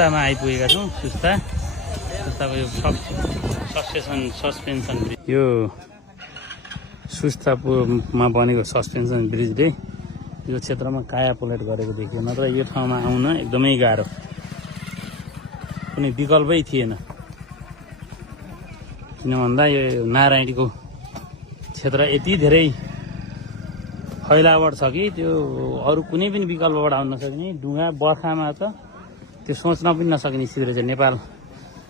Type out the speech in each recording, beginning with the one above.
सुस्तामा आइपुगेका छौँ। सुस्ताको यो सस्पेन्सन ब्रिज, यो सुस्तामा बनेको सस्पेन्सन ब्रिजले यो क्षेत्रमा काया पलट गरेको देखियो। नत्र यो ठाउँमा आउन एकदमै गाह्रो, कुनै विकल्पै थिएन। किन भन्दा यो नारायणीको क्षेत्र यति धेरै फैलावट छ कि त्यो अरू कुनै पनि विकल्पबाट आउन नसक्ने। डुङ्गा बर्खामा त त्यो सोच्न पनि नसक्ने स्थिति चाहिँ नेपाल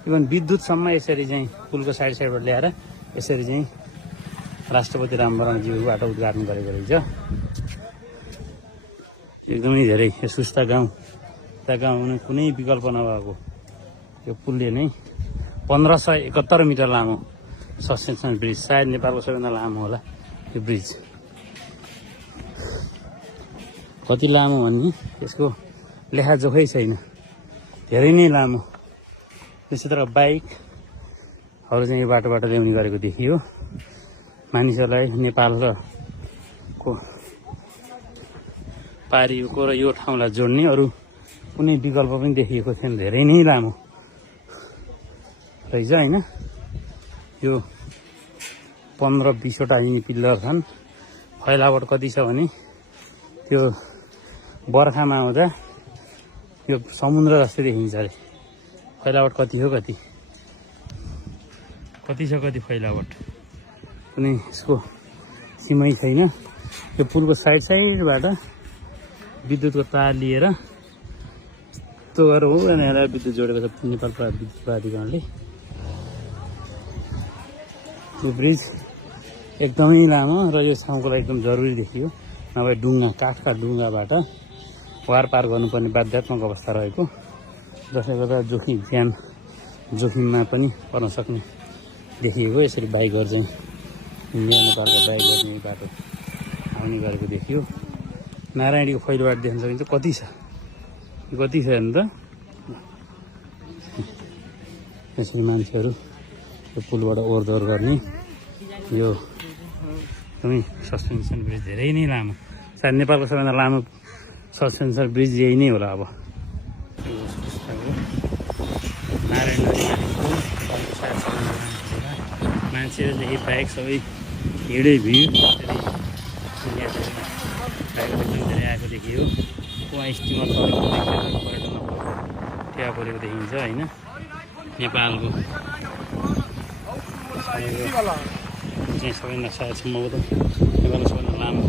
इभन विद्युतसम्म यसरी चाहिँ पुलको साइडबाट ल्याएर यसरी चाहिँ राष्ट्रपति रामवरणज्यूबाट उद्घाटन गरेको रहेछ। एकदमै धेरै यो सुस्ता गाउँ हुने कुनै विकल्प नभएको यो पुलले नै 1571 मिटर लामो सस्पेन्सन ब्रिज, सायद नेपालको सबैभन्दा लामो होला यो ब्रिज। कति लामो भन्ने यसको लेखाजोखै छैन, धेरै नै लामो। त्यसै तर बाइकहरू चाहिँ यो बाटोबाट ल्याउने गरेको देखियो। मानिसहरूलाई नेपाल र पारिको र यो ठाउँलाई जोड्ने अरू कुनै विकल्प पनि देखिएको थिएन। धेरै नै लामो रहेछ होइन। यो 15-20वटा यिनी पिल्लर छन्। फैलावट कति छ भने त्यो बर्खामा आउँदा यो समुद्र जस्तै देखिन्छ अरे। फैलावट कति हो, कति छ कति फैलावट, कुनै यसको सीमै छैन। यो पुलको साइडबाट विद्युतको तार लिएर यस्तो गरेर हो भनेर विद्युत जोडेको छ नेपाल विद्युत प्राधिकरणले। यो ब्रिज एकदमै लामो र यो ठाउँको लागि एकदम जरुरी देखियो। नभए काठका डुङ्गाबाट पार गर्नुपर्ने बाध्यात्मक अवस्था रहेको, जसले गर्दा जोखिममा पनि पर्न सक्ने देखिएको। यसरी बाइकहरू चाहिँ नेपालको बाइकहरू यही बाटो आउने गरेको देखियो। नारायणीको फैलोबाट देख्न सकिन्छ कति छ हेर्नु त। यसरी मान्छेहरू यो पुलबाट ओहोरदोहोर गर्ने। यो एकदमै सस्पेन्सन ब्रिज धेरै नै लामो, सायद नेपालको सबैभन्दा लामो सस्पेन्सन ब्रिज यही नै होला। अब नारायण मान्छेहरूदेखि बाइक सबै हिँडै भिड एकदम धेरै आएको देखियो। उहाँ स्टिमर चढेको पर्यटन टेवा परेको देखिन्छ होइन। नेपालको चाहिँ सबैभन्दा सायद सम्भवतः नेपालको सबैभन्दा लामो